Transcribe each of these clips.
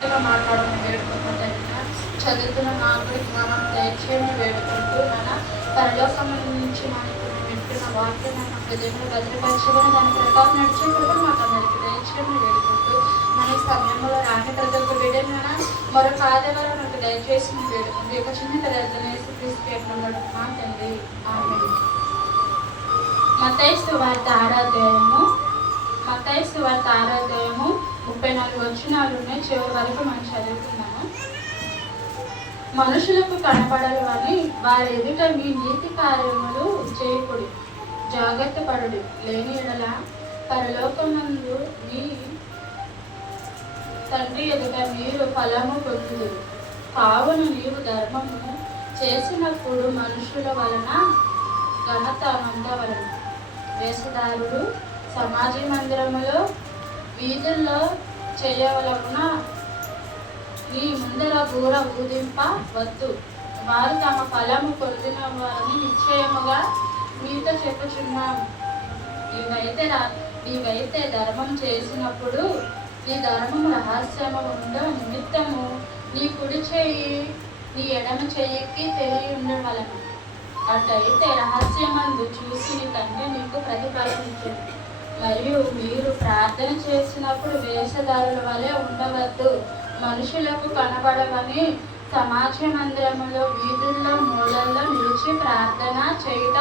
మాట్లాడమని వేడుకుంటుంటే చదువుతున్న నాకు జ్ఞానం దయచేయమని వేడుకుంటూ నాన్న పరలోకం నుంచి మనకు వింటున్న వాక్యం మన హృదయంలో భద్రపరచమని దాని ప్రకారం నడిచే కూడా మాకు అందరికి దయచేయమని వేడుకుంటూ మన ఈ సమయంలో రాని ప్రతి ఒక్క బిడ్డను మరొక ఆదివారం నాకు దయచేసి వేడుకుంటూ ఒక చిన్న ప్రయత్నం తీసుకెళ్ళడం మా తండ్రి ఆమె. మత్తయి సువార్త 6 34 వచనాలు ఉన్నాయి. చివరి వరకు మనం చదువుకున్నాము. మనుషులకు కనపడలు అని వారి ఎదుట మీ నీతి కార్యములు చేయకుడి, జాగ్రత్త పడుడి, లేని ఎడల పరలోకమందు మీ తండ్రి ఎదుట మీరు ఫలము పొందుదురు. కావున నీవు ధర్మము చేసినప్పుడు మనుషుల వలన ఘనత పొందవలెను. వేషధారులు సమాజ మందిరములో వీధుల్లో చేయవలన నీ ముందర బూర ఊదింప వద్దు, వారు తమ ఫలము పొందిన వారిని నిశ్చయముగా మీతో చెప్పుచున్నాము. నీవైతే ధర్మం చేసినప్పుడు నీ ధర్మము రహస్యము ఉండ నిమిత్తము నీ కుడి చెయ్యి నీ ఎడమ చెయ్యికి తెలియ ఉండవలన. అటైతే రహస్యమందు చూసి నీ తండ్రి నీకు ప్రతిఫలించును. మరియు మీరు ప్రార్థన చేసినప్పుడు వేషధారుల వలె ఉండవద్దు, మనుషులకు కనబడవని సమాజ మందిరములో వీధుల్లో మూలల్లో నిలిచి ప్రార్థన చేయుట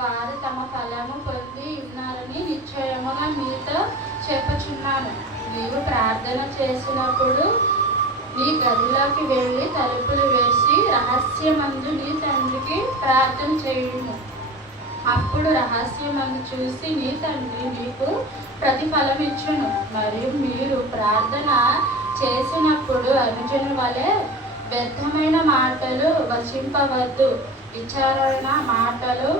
వారు తమ ఫలము పొంది ఉన్నారని నిశ్చయముగా మీతో చెప్పుచున్నాను. నీవు ప్రార్థన చేసినప్పుడు నీ గదిలోకి వెళ్ళి తలుపులు వేసి రహస్యమందు నీ తండ్రికి ప్రార్థన చేయుము. అప్పుడు రహస్యమందు చూసి నీ తండ్రి నీకు ప్రతిఫలం ఇచ్చును. మరియు మీరు ప్రార్థన చేసినప్పుడు అనుజను వలె వ్యర్థమైన మాటలు వచింపవద్దు, విచారణ మాటలు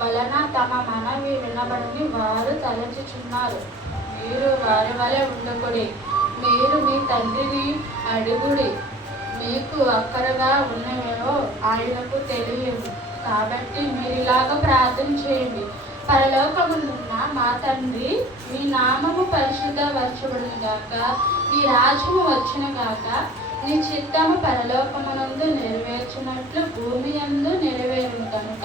వలన తమ మనవి వినబడని వారు తలచుచున్నారు. మీరు వారి వలె ఉండకుడి. మీరు మీ తండ్రిని అడుగుడి, మీకు అక్కరగా ఉన్నవేవో ఆయనకు తెలియదు. కాబట్టి మీరు ఇలాగ ప్రార్థన చేయండి. పరలోకమునున్న మా తండ్రి, మీ నామము పరిశుద్ధపరచబడును గాక, మీ రాజ్యము వచ్చును గాక, నీ చిత్తము పరలోకమునందు నెరవేర్చినట్లు భూమి యందు నెరవేరును కనుక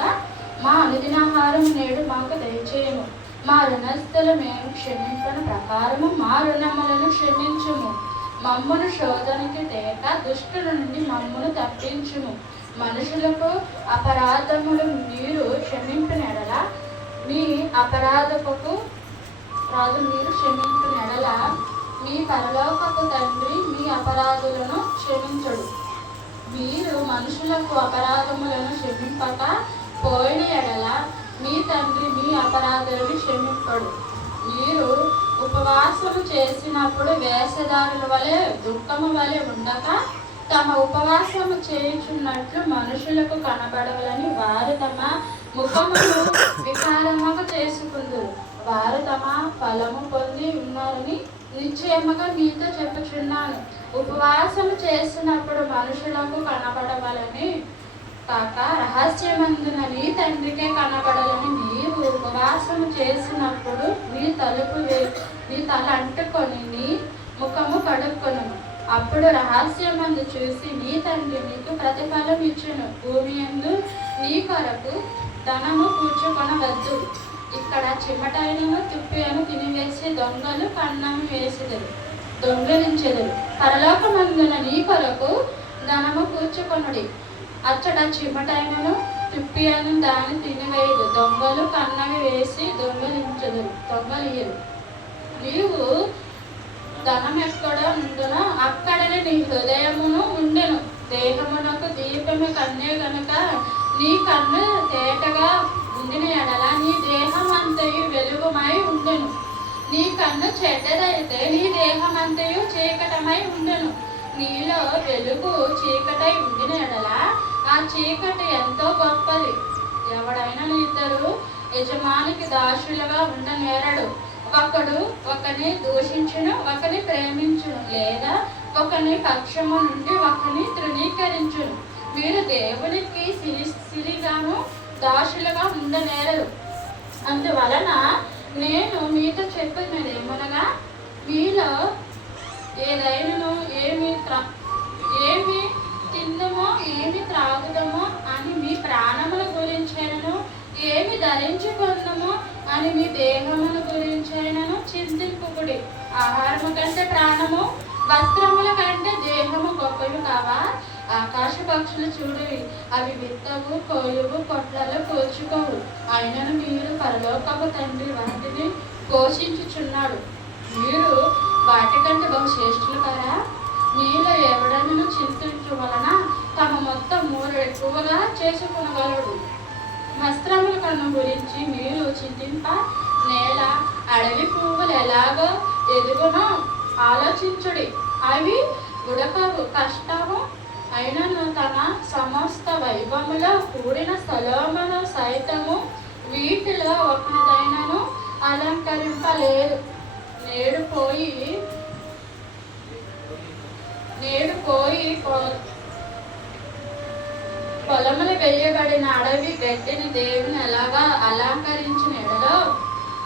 మా అనుదినాహారం నేడు మాకు దయచేయము. మా రుణస్థులు మేము క్షమించిన ప్రకారము మా రుణములను క్షమించుము. మమ్మును శోధనకి తేక దుష్టుల నుండి మమ్మును తప్పించుము. మనుషులకు అపరాధములు మీరు క్షమించిన ఎడల మీ అపరాధపు రాజు మీరు క్షమించిన ఎడల మీ పరలోకపు తండ్రి మీ అపరాధులను క్షమించడు. మీరు మనుషులకు అపరాధములను క్షమింపక పోయిన ఎడల మీ తండ్రి మీ అపరాధులను క్షమింపడు. మీరు ఉపవాసము చేసినప్పుడు వేషధారుల వలె దుఃఖము వలె ఉండక తమ ఉపవాసము చేయుచున్నట్లు మనుషులకు కనబడవలని వారు తమ ముఖమును వికారముగా చేసుకుందరు. వారు తమ ఫలము పొంది ఉన్నారని నిశ్చయముగా మీతో చెప్పుచున్నాను. ఉపవాసము చేసినప్పుడు మనుషులకు కనబడవలని కాక రహస్యమందున నీ తండ్రికే కనబడాలని నీవు ఉపవాసము చేసినప్పుడు నీ తల అంటుకొని నీ ముఖము కడుక్కొను. అప్పుడు రహస్యమందు చూసి నీ తండ్రి నీకు ప్రతిఫలం ఇచ్చును. భూమి యందు నీ కొరకు ధనము కూర్చుకొనవద్దు. ఇక్కడ చిమ్మటైనను తుప్పియను తినివేసి దొంగలు కన్నము వేసెదరు, దొంగలించెదరు. పరలోకమందున నీ కొరకు ధనము కూర్చుకొనుడి. అచ్చట చిమ్మటైనను తుప్పియను దాన్ని తినివేయదు, దొంగలు కన్నవి వేసి దొంగలియరు. నీవు ధనం ఎక్కడ ఉండునో అక్కడనే నీ హృదయమును ఉండెను. దేహమునకు దీపము కన్నే గనుక నీ కన్ను తేటగా ఉండిన ఎడల నీ దేహం అంతయు వెలుగుమై ఉండెను. నీ కన్ను చెడ్డదైతే నీ దేహం అంతయు చీకటమై ఉండెను. నీలో వెలుగు చీకటై ఉండిన ఎడల ఆ చీకటి ఎంతో గొప్పది. ఎవడైనా ఇద్దరు యజమానికి దాసులుగా ఉండనేరడు. ఒకడు ఒకని దూషించును, ఒకని ప్రేమించును, లేదా ఒకని పక్షము నుండి ఒకని తృణీకరించును. మీరు దేవునికి సిరిగాను దాసులుగా ఉండనేరరు. అందువలన నేను మీతో చెప్పినదేమనగా మీలో ఏమి త్రాగుదమో అని మీ ప్రాణముల గురించైనను, ఏమి ధరించుకుందామో అని మీ దేహముల గురించైనను చింతింపుకుడి. ఆహారము కంటే ప్రాణము, వస్త్రముల కంటే దేహము గొప్పవి కావా? ఆకాశ పక్షులు చూడువి, అవి విత్తవు, కోయువు, కొట్లలో కూర్చుకోవు, అయినను మీరు పరలోకపు తండ్రి వాటిని పోషించుచున్నాడు. మీరు వాటికంటే బహు శ్రేష్ఠులు కదా? మీలో ఎవడనను చింతించు వలన తమ మొత్తం మూడు ఎక్కువగా చేసుకునగలడు. వస్త్రముల కన్ను గురించి మీరు చింతింప నేల, అడవి పువ్వులు ఎలాగో ఎదుగునో ఆలోచించుడి. అవి ఉడకవు, కష్టము, అయినను తన సమస్త వైభవములో కూడిన సొలొమోను సైతము వీటిలో ఒకదైనను అలంకరింపలేదు. నేడు పోయి పొలములు వేయబడిన అడవి గడ్డిని దేవుని ఎలాగా అలంకరించిన ఎడలో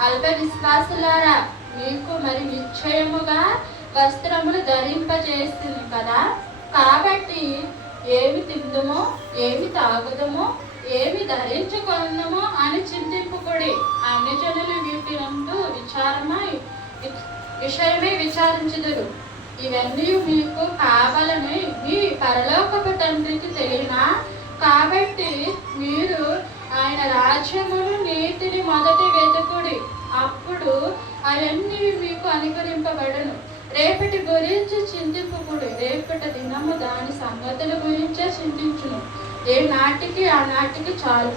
అల్ప విశ్వాసులారా, మీకు మరి నిశ్చయముగా వస్త్రములు ధరింపజేస్తుంది కదా. కాబట్టి ఏమి తిందుమో, ఏమి తాగుదమో, ఏమి ధరించుకుందామో అని చింతింపుకుడి. అన్ని జనులు వీటినందు విషయమై విచారించుదురు. ఇవన్నీ మీకు కావాలని మీ పరలోకపు తండ్రికి తెలియనా? కాబట్టి మీరు ఆయన రాజ్యమును, నీతిని మొదట వెతుకుడి, అప్పుడు అవన్నీ మీకు అనుకరింపబడును. రేపటి గురించి చింతింపుకుడి, రేపటి దినము దాని సంగతుల గురించే చింతించును. ఏ నాటికి ఆ నాటికి చాలు.